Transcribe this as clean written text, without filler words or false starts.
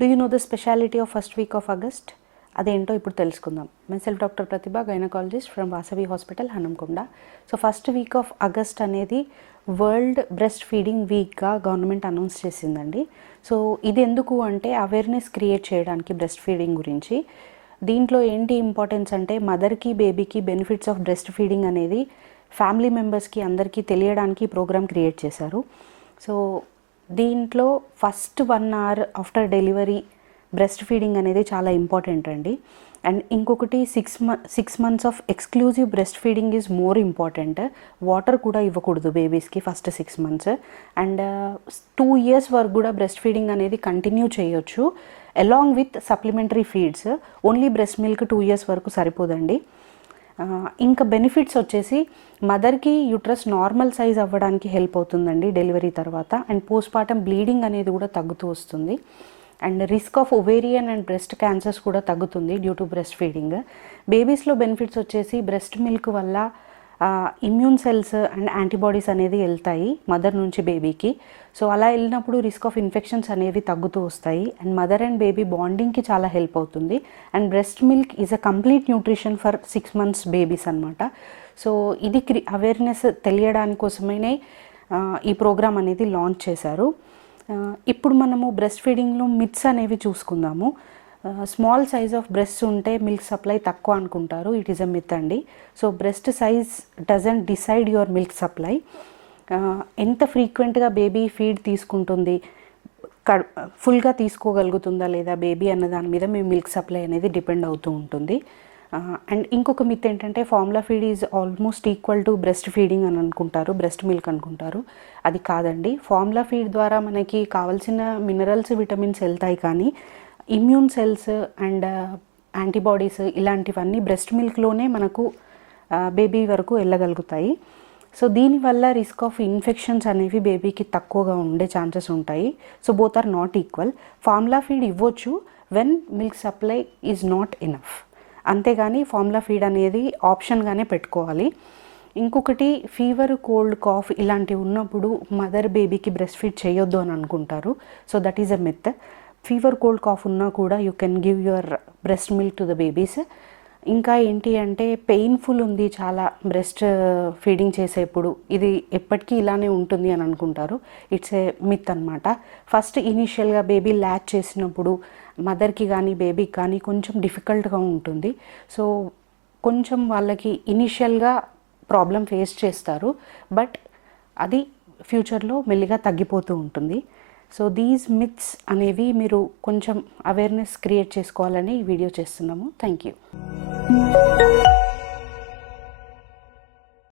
Do you know the speciality of first week off August? అదేంటో ఇప్పుడు తెలుసుకుందాం. Myself doctor Pratibha, gynaecologist from Vasavi hospital, Hanamkonda. So first week off August అనేది world breast feeding వీక్గా government announce చేసిందండి. So ఇది ఎందుకు అంటే అవేర్నెస్ క్రియేట్ చేయడానికి బ్రెస్ట్ ఫీడింగ్ గురించి. దీంట్లో ఏంటి ఇంపార్టెన్స్ అంటే మదర్కి బేబీకి బెనిఫిట్స్ ఆఫ్ బ్రెస్ట్ ఫీడింగ్ అనేది ఫ్యామిలీ మెంబర్స్కి అందరికీ తెలియడానికి ప్రోగ్రామ్ క్రియేట్ చేశారు. సో దీంట్లో first 1 hour after delivery breast feeding అనేది చాలా ఇంపార్టెంట్ అండి. అండ్ ఇంకొకటి 6 months of exclusive breast feeding is more important. Water కూడా ఇవ్వకూడదు బేబీస్కి ఫస్ట్ 6 months. అండ్ 2 years వరకు కూడా బ్రెస్ట్ ఫీడింగ్ అనేది కంటిన్యూ చేయొచ్చు along with supplementary feeds. Only breast milk 2 years వరకు సరిపోదండి. ఇంకా బెనిఫిట్స్ వచ్చేసి మదర్కి యూట్రస్ నార్మల్ సైజ్ అవ్వడానికి హెల్ప్ అవుతుందండి డెలివరీ తర్వాత. అండ్ పోస్ట్మార్టం బ్లీడింగ్ అనేది కూడా తగ్గుతూ వస్తుంది. And risk of ovarian and breast cancers కూడా తగ్గుతుంది డ్యూ టు బ్రెస్ట్ ఫీడింగ్. బేబీస్లో బెనిఫిట్స్ వచ్చేసి బ్రెస్ట్ మిల్క్ వల్ల ఇమ్యూన్ సెల్స్ అండ్ యాంటీబాడీస్ అనేది వెళ్తాయి మదర్ నుంచి బేబీకి. సో అలా వెళ్ళినప్పుడు రిస్క్ ఆఫ్ ఇన్ఫెక్షన్స్ అనేవి తగ్గుతూ వస్తాయి. అండ్ మదర్ అండ్ బేబీ బాండింగ్కి చాలా హెల్ప్ అవుతుంది. And breast milk is a complete nutrition for 6 months babies అనమాట. సో ఇది అవేర్నెస్ తెలియడానికోసమైనా ఈ ప్రోగ్రామ్ అనేది లాంచ్ చేశారు. ఇప్పుడు మనము బ్రెస్ట్ ఫీడింగ్లో మిత్స్ అనేవి చూసుకుందాము. స్మాల్ సైజ్ ఆఫ్ బ్రెస్ట్ ఉంటే మిల్క్ సప్లై తక్కువ అనుకుంటారు. ఇట్ ఈస్ అ మిత్ అండి. So breast size doesn't decide your milk supply. ఎంత ఫ్రీక్వెంట్గా బేబీ ఫీడ్ తీసుకుంటుంది, ఫుల్గా తీసుకోగలుగుతుందా లేదా బేబీ అన్న దాని మీద మీ మిల్క్ సప్లై అనేది డిపెండ్ అవుతూ ఉంటుంది. అండ్ ఇంకొక మిత్ ఏంటంటే formula feed is almost equal to breast feeding అని అనుకుంటారు, బ్రెస్ట్ మిల్క్ అనుకుంటారు. అది కాదండి. ఫార్ములా ఫీడ్ ద్వారా మనకి కావాల్సిన మినరల్స్, విటమిన్స్ వెళ్తాయి, కానీ ఇమ్యూన్ సెల్స్ అండ్ యాంటీబాడీస్ ఇలాంటివన్నీ బ్రెస్ట్ మిల్క్లోనే మనకు బేబీ వరకు వెళ్ళగలుగుతాయి. సో దీనివల్ల రిస్క్ ఆఫ్ ఇన్ఫెక్షన్స్ అనేవి బేబీకి తక్కువగా ఉండే ఛాన్సెస్ ఉంటాయి. So both are not equal. Formula feed ఇవ్వచ్చు when milk supply is not enough. అంతేగాని ఫార్ములా ఫీడ్ అనేది ఆప్షన్గానే పెట్టుకోవాలి. ఇంకొకటి ఫీవర్, కోల్డ్, కాఫ్ ఇలాంటివి ఉన్నప్పుడు మదర్ బేబీకి బ్రెస్ట్ ఫీడ్ చేయొద్దు అని అనుకుంటారు. So that is a myth. Fever, cold, cough ఉన్నా కూడా you can give your breast milk to the babies. ఇంకా ఏంటి అంటే పెయిన్ఫుల్ ఉంది చాలా బ్రెస్ట్ ఫీడింగ్ చేసేప్పుడు, ఇది ఎప్పటికీ ఇలానే ఉంటుంది అని అనుకుంటారు. ఇట్స్ ఏ మిత్ అనమాట. ఫస్ట్ ఇనీషియల్గా బేబీ ల్యాచ్ చేసినప్పుడు మదర్కి కానీ బేబీకి కానీ కొంచెం డిఫికల్ట్గా ఉంటుంది. సో కొంచెం వాళ్ళకి ఇనీషియల్గా ప్రాబ్లం ఫేస్ చేస్తారు, బట్ అది ఫ్యూచర్లో మెల్లిగా తగ్గిపోతూ ఉంటుంది. సో దీస్ మిత్స్ అనేవి మీరు కొంచెం అవేర్నెస్ క్రియేట్ చేసుకోవాలని ఈ వీడియో చేస్తున్నాము. Thank you.